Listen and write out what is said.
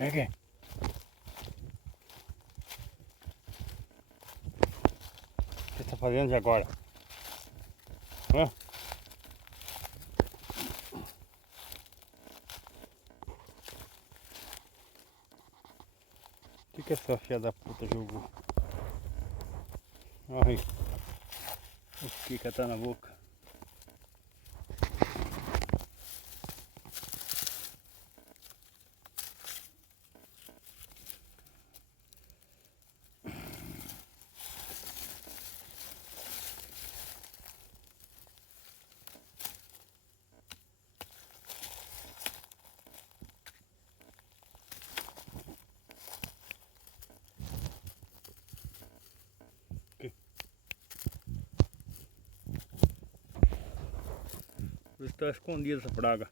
Vem aqui. O que você está fazendo agora? Hã? O que essa filha da puta jogou? Olha aí. O que tá na boca? Está escondida essa praga.